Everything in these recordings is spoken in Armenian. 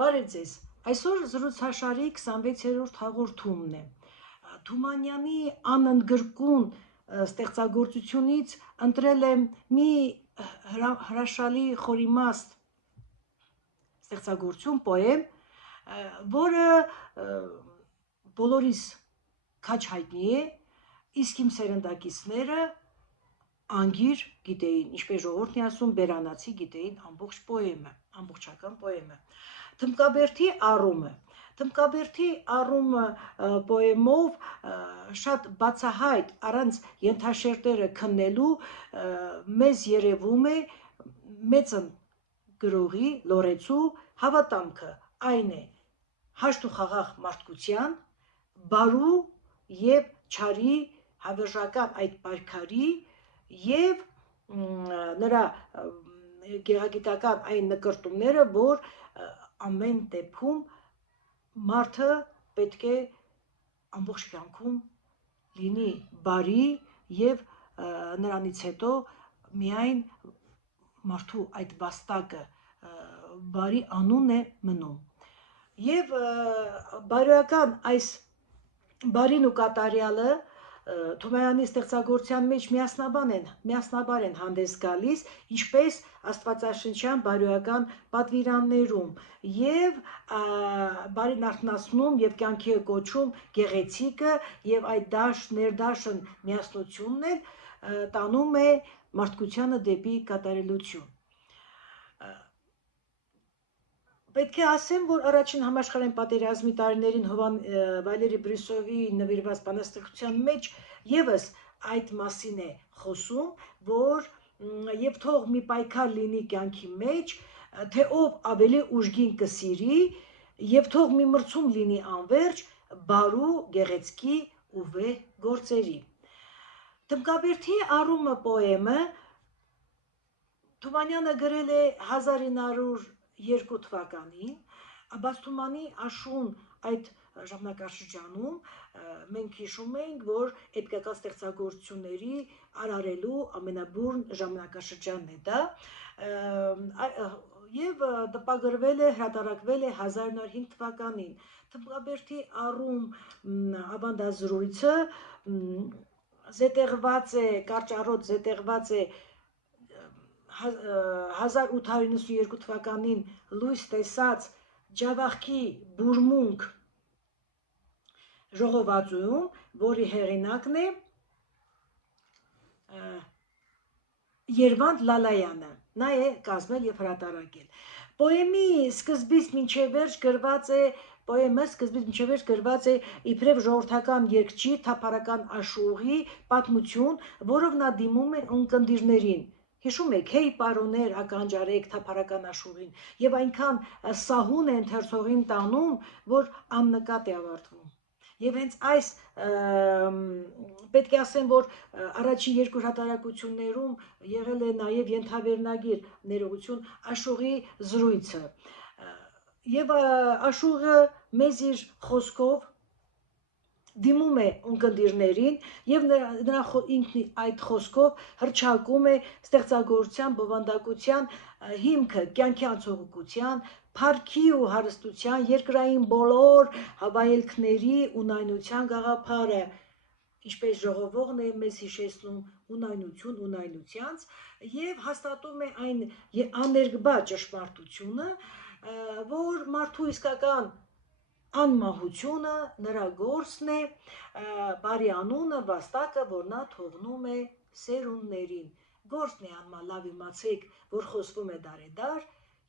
Բարև ձեզ, այսօր զրուցաշարի 26-րդ հաղորդումն է, Թումանյանի անընդգրկուն ստեղծագործությունից ընտրել եմ մի հրաշալի խորիմաստ ստեղծագործություն, պոեմ, որը բոլորիս քաջ հայտնի է, իսկ իմ սերնդակիցները անգիր գիտեին, ինչպես ժողովուրդն է ասում, բերանացի գիտեին ամբողջական պոեմը։ Թմկաբերդի առումը պոեմով շատ բացահայտ, առանց ենթաշերտերը քննելու, մեզ երևում է մեծն գրողի, լորեցու հավատամքը, այն է հաշտ ու խաղաղ մարդկության, բարու և չարի հավերժական այդ պայքարի և նրա գեղագիտական այն նկրտումները, որ ամեն դեպքում մարդը պետք է ամբողջ կյանքում լինի բարի և նրանից հետո միայն մարդու այդ վաստակը բարի անուն է մնում։ Եվ բարոյական այս բարին ու կատարյալը Թումանյանի ստեղծագործության մեջ միասնաբար են հանդես գալիս, ինչպես աստվածաշնչյան բարոյական պատվիրաններում, և բարին արթնացնում և կյանքի է կոչում գեղեցիկը, և այդ ներդաշն միասնությունն էլ տանում է մարդկությանը դեպի կատարելություն։ Պետք է ասեմ, որ առաջին համաշխարհային պատերազմի տարիներին Վալերի Բրիսովի նվիրված բանաստեղծության մեջ ևս այդ մասին է խոսում, որ և թող մի պայքար լինի կյանքի մեջ, թե ով ավելի ուժգին կսիրի, և թող մի մրցում լինի անվերջ բարու, գեղեցկի ու վեհ գործերի։ Թմկաբերդի առումը պոեմը Թումանյանը գրել է 1902 թվականին, Բաստումանի աշուն այդ ժամանակաշրջանում մենք հիշում ենք, որ էպիկական ստեղծագործությունների արարելու ամենաբուրն ժամանակաշրջանն է դա, և տպագրվել է, հրատարակվել է 1905 թվականին։ Թմկաբերդի առում ավանդազրույցը կարճառոտ զետեղված է 1892 թվականին լույս տեսած Ջավախքի «Բուրմունք» ժողովածուում, որի հեղինակն է Երվանդ Լալայանը, նա է կազմել և հրատարակել։ Պոեմը սկզբից մինչև վերջ գրված է իբրև ժողովրդական երգչի թափառական աշուղի պատմություն, որով նա դիմում է ունկնդիրներին։ Հիշում եք, հեյ պարոներ, ականջարեք թափառական աշուղին, և այնքան սահուն է ընթերցողին տանում, որ աննկատ է ավարտվում։ Եվ հենց այս պետք է ասեմ, որ առաջին երկու հրատարակություններում եղել է նաև ենթավերնագիր ներողություն աշուղի զրույցը, և աշուղը մեզ իր խոսքով դիմում է ունկնդիրներին, և նրա ինքն այդ խոսքով հռչակում է ստեղծագործության բովանդակության հիմքը, կյանքի անցողիկության, փառքի ու հարստության, երկրային բոլոր վայելքների ունայնության գաղափարը, ինչպես ժողովողն է մեզ հիշեցնում ունայնություն ունայնությանց, և հաստատում է այն աներկբա ճշմարտությունը, որ մարդու իսկական անմահությունը նրա գործն է, բարի անունը, վաստակը, որ նա թողնում է սերունդներին։ Գործն է անմահ, լավ իմացեք, որ խոսվում է դարեդար,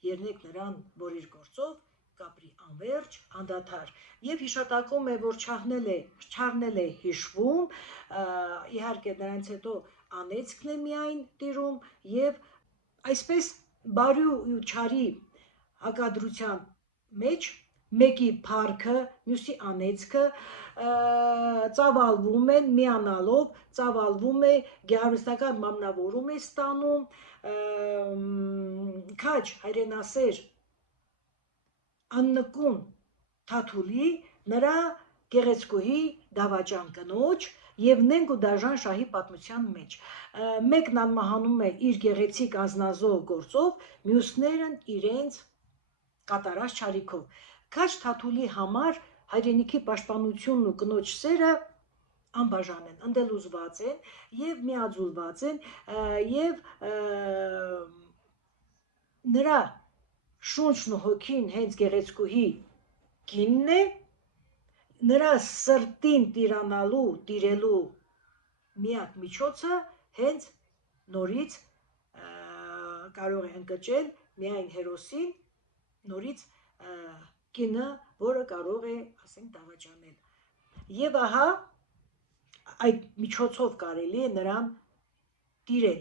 ելնեք նրան, որ իր գործով կապրի անվերջ, անդադար։ Եվ հիշատակում է, որ չառնել է հիշվում, իհարկե նրանց հետո անեծքն է միայն տիրում, և այսպես բարի ու չարի հակադրության մեջ մեկի փառքը, մյուսի անեծքը ծավալվում են միանալով, ծավալվում է գեղարվեստական մամնավորում է ստանում, քաջ հայրենասեր աննկուն Թաթուլի, նրա գեղեցկուհի դավաճան կնոջ և նենգ ու դաժան շահի պատմության մեջ։ Մեկն անմահանում է իր գեղեցիկ անձնազոհ գործով, մյուսներն իրենց կատարած չարիքով։ Քաջ Թաթուլի համար հայրենիքի պաշտպանությունն ու կնոջ սերը անբաժան են, ընդելուզված են եւ միաձուլված են եւ նրա շունչն ու հոգին հենց գեղեցկուհի կինն է, նրա սրտին տիրելու միակ միջոցը հենց նորից կարող է ընկճել միայն հերոսին, նորից կինը, որը կարող է, ասենք, դավաճանել։ Եվ ահա այդ միջոցով կարելի է նրան տիրել,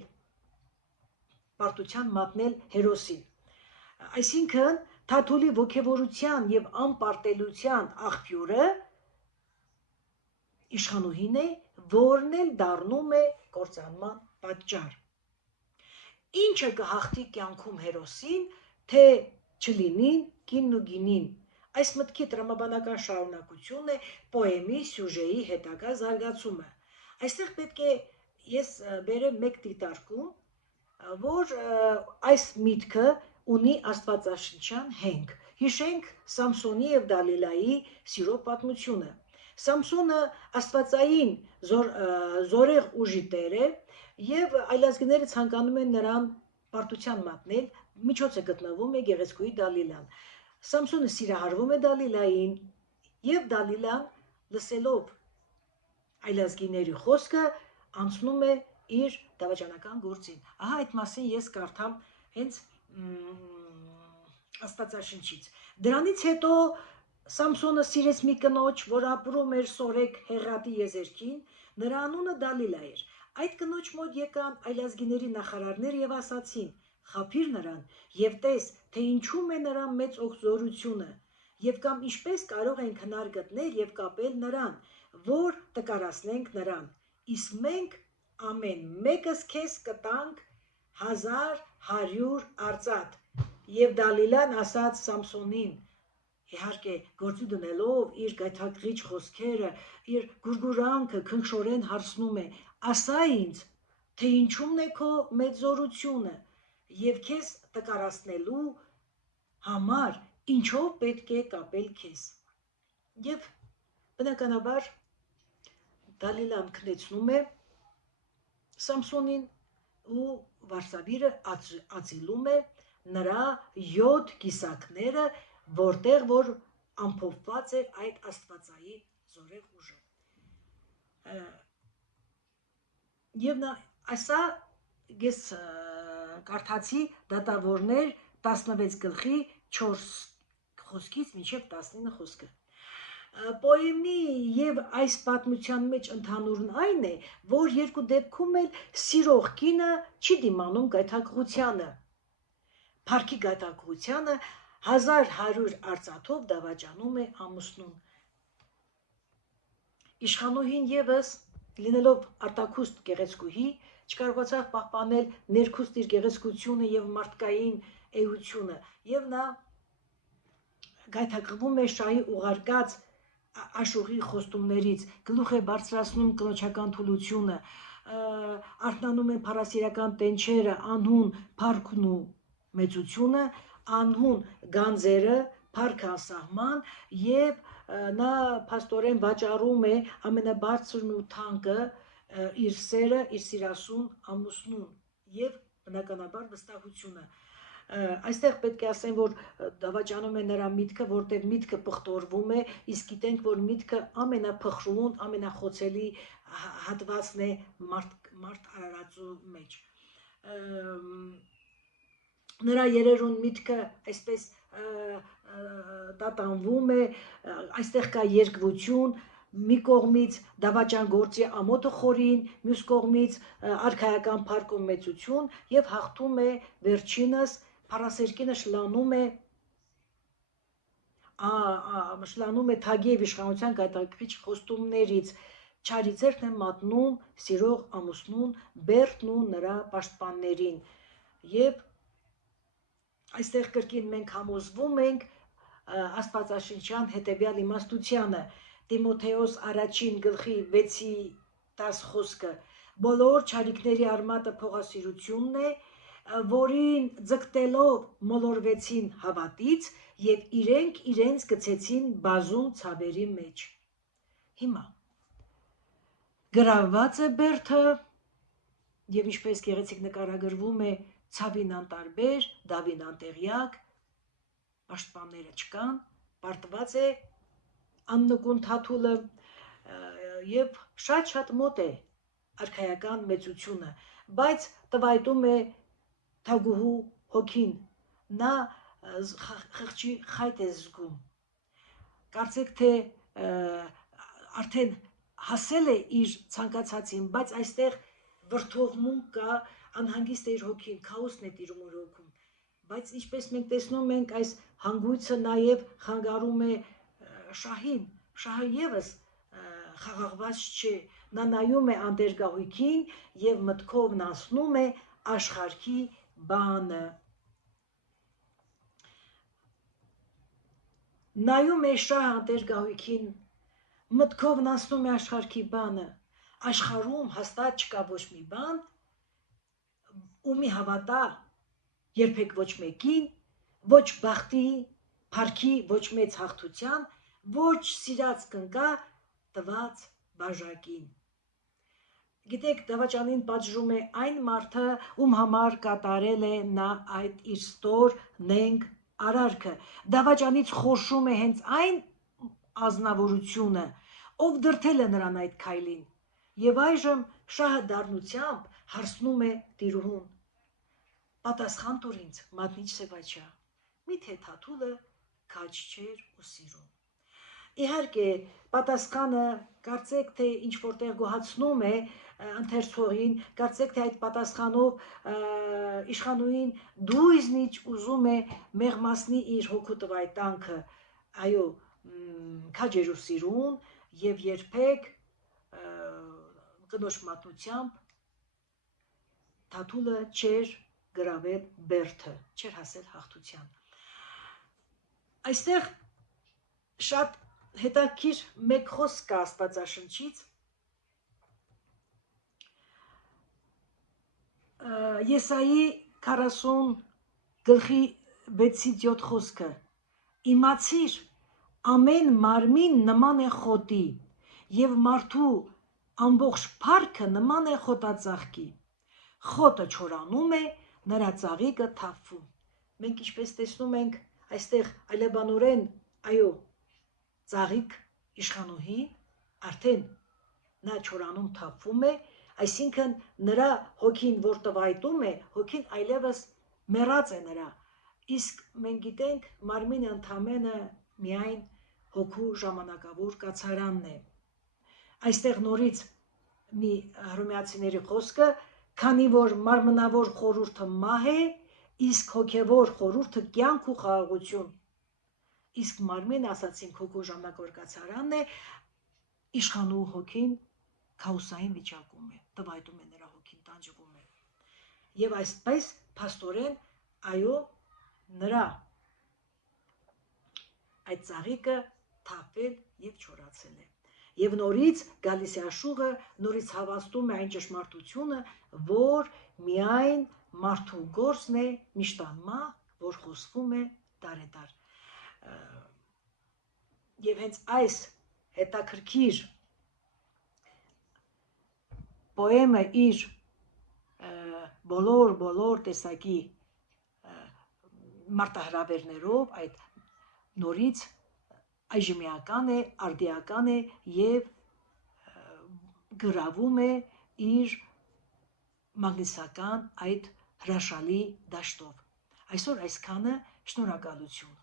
պարտության մատնել հերոսին։ Այսինքն Թաթուլի ոգևորության եւ անպարտելության աղբյուրը իշխանուհին է, որն էլ դառնում է կործանման պատճառ։ Ինչը կհաղթի կյանքում հերոսին, թե չլինին կինն ու գինին։ Այս մտքի տրամաբանական շարունակություն է պոեմի սյուժեի հետագա զարգացումը։ Այստեղ պետք է ես բերեմ մեկ դիտարկում, որ այս միտքը ունի աստվածաշնչյան հենք։ Հիշենք Սամսոնի եւ Դալիլայի սիրո պատմությունը։ Սամսոնը աստվածային զորեղ ուժի տեր է եւ այլազգիները ցանկանում են նրան պարտության մատնել, միջոցը գտնվում է գեղեցկուհի Դալիլան։ Սամսոնը սիրահարվում է Դալիլային եւ Դալիլան լսելով այլազգիների խոսքը անցնում է իր դավաճանական գործին։ Ահա այդ մասին ես կարդամ հենց Աստվածաշնչից։ Դրանից հետո Սամսոնը սիրեց մի կնոջ, որ ապրում էր Սորեկ Հեղատի եզերքին, նրա անունը Դալիլա էր։ Այդ կնոջ մոտ եկան այլազգիների նախարարներ եւ ասացին. «Խաբիր նրան եւ տես, թե ինչու է նրա մեծ օգտորությունը, եւ կամ ինչպես կարող ենք հնար գտնել եւ կապել նրան, որ տկարացնենք նրան, իսկ մենք ամեն մեկս քեզ կտանք 1100 արծաթ»։ Եվ Դալիլան ասաց Սամսոնին, իհարկե գործի դնելով իր գայթակղիչ խոսքերը, իր գուրգուրանքը քնքշորեն հարցնում է. «Ասա ինձ, թե ինչումն է քո մեծ զորությունը եւ քեզ տկարացնելու համար ինչով պետք է կապել քեզ»։ Եվ բնականաբար Դալիլան քնեցնում է Սամսոնին ու Վարսավիրը ածիլում է նրա 7 կիսակները, որտեղ որ ամփոփված էր այդ աստվածային զորեղ ուժը։ Եվ նա ասա ես կարդացի դատավորներ 16 գլխի 4 խոսքից մինչև 19 խոսքը։ Պոեմի եւ այս պատմության մեջ ընդհանուրն այն է, որ երկու դեպքում էլ սիրող կինը չի դիմանում գայթակղությանը, փառքի գայթակղությանը 1100 արծաթով դավաճանում է ամուսնուն։ Իշխանուհին եւս լինելով արտաքուստ գեղեցկուհի չկարողացավ պահպանել ներքուստ իր գեղեցկությունը եւ մարդկային էությունը, եւ նա գայթակղվում է շահի ուղարկած աշուղի խոստումներից, գլուխ է բարձրացնում կնոջական թուլությունը, արթնանում են փառասիրական տենչերը, անհուն փառքն ու մեծությունը, անհուն գանձերը, փառքը անսահման, եւ նա փաստորեն վաճառում է ամենաբարձրն ու թանկը իր սերը, իր սիրասուն ամուսնուն եւ բնականաբար վստահությունը։ Այստեղ պետք է ասեմ, որ դավաճանում է նրա միտքը, որտեղ միտքը պղտորվում է, իսկ գիտենք, որ միտքը ամենափխրուն, ամենախոցելի հատվածն է մարդ արարածու մեջ։ Նրա երերուն միտքը այսպես տատանվում է, այստեղ կա երկվություն, մի կողմից դավաճան գործի ամոթը խորին, մյուս կողմից արքայական փառք ու մեծություն, եւ հաղթում է վերջինս փառասերկինը շլանում է թագի եւ իշխանության գայթակղիչ խոստումներից, չարի ձեռքն է մատնում սիրող ամուսնուն, Բերդն ու նրա պաշտպաններին։ Եվ այստեղ կրկին մենք համոզվում ենք աստվածաշնչյան հետևյալ իմաստությանը, Տիմոթեոս առաջին գլխի 6-10 խոսքը, բոլոր չարիքների արմատը փողասիրությունն է, որին ձգտելով մոլորվեցին հավատից և իրենք իրենց գցեցին բազում ցավերի մեջ։ Հիմա գրավված է բերդը և ինչպես գեղեցիկ նկարագրվում է ցավին անտարբեր, դավին անտեղյակ, պաշտպանները չկան, պարտված է աննկուն Թաթուլը և շատ մոտ է արքայական մեծությունը, բայց տվայտում է թագուհու հոգին, նա խղճի խայտ է զգում, կարծեք թե արդեն հասել է իր ցանկացածին, բայց այստեղ վրդովմունք կա, անհանգիստ է իր հոգին, քաոսն է տիրում իր հոգում, բայց ինչպես մենք տեսնում ենք, այս հանգույցը նաև խանգարում է շահին, շահը ևս խաղաղված չէ, նա նայում է անտերգահույքին և մտքովն անցնում է աշխարհի բանը։ Նայում է շահը անտերգահույքին, մտքովն անցնում է աշխարհի բանը, աշխարհում հաստատ չկա ոչ մի բան, ու մի հավատա երբեք ոչ մեկին, ոչ բախտի, փառքի, ոչ մեծ հաղթության, ոչ սիրած կնկա տված բաժակին։ Գիտեք, դավաճանին պատժում է այն մարդը, ում համար կատարել է նա այդ իր ստոր նենգ արարքը։ Դավաճանից խորշում է հենց այն ազնվորությունը, ով դրդել է նրան այդ քայլին։ Եվ այժմ շահը դառնությամբ հարցնում է տիրուհուն. պատասխան տուր ինձ, մատնիչ Սևաչյա, միթե Թաթուլը քաջ չէր ու սիրուն։ Իհարկե, պատասխանը կարծեք թե ինչ որտեղ գոհացնում է ընթերցողին, կարծեք թե այդ պատասխանով իշխանուհին դույզնիչ ուզում է մեղմացնի իր հոգու տվայտանքը, այո, քաջ էր ու սիրուն և երբեք կնոջ մատնությամբ Թաթուլը չէր գրավել բերդը, չէր հասել հաղթության։ Այստեղ շատ հետաքրքիր մեկ խոսք կա Աստվածաշնչից, Եսայի 40:6-7 խոսքը. իմացիր, ամեն մարմին նման է խոտի, և մարդու ամբողջ փառքը նման է խոտածաղկի, խոտը չորանում է, նրա ծաղիկը թափվում։ Մենք ինչպես տեսնում ենք այստեղ այլաբանորեն, այո, ծաղիկ իշխանուհին արդեն նա չորանում թափվում է, այսինքն նրա հոգին, որ տվայտում է, հոգին այլևս մեռած է նրա, իսկ մենք գիտենք մարմինը ընդամենը միայն հոգու ժամանակավոր կացարանն է։ Այստեղ նորից մի հռոմեացիների խոսքը, քանի որ մարմնավոր խորհուրդը մահ է, իսկ հոգևոր խորհուրդը կյանք ու խաղաղություն, իսկ մարմին, ասացինք, հոգու ժամանակավոր կացարանն է, իշխանու հոգին քաոսային վիճակում է, տվայտում է նրա հոգին, տանջվում է։ Եվ այսպես փաստորեն, այո, նրա այդ ծաղիկը թափվել և չորացել է։ Եվ նորից գալիս է աշուղը, նորից հավաստում է այն ճշմարտությունը, որ միայն մարդու գործն է միշտ անմահ, որ խոսվում է դարեդար։ Եվ հենց այս հետաքրքիր պոեմը իր բոլոր տեսակի մարտահրավերներով այդ նորից այժմեական է, արդիական է և գրավում է իր մագնիսական այդ հրաշալի դաշտով։ Այսօր այսքանը, շնորհակալություն։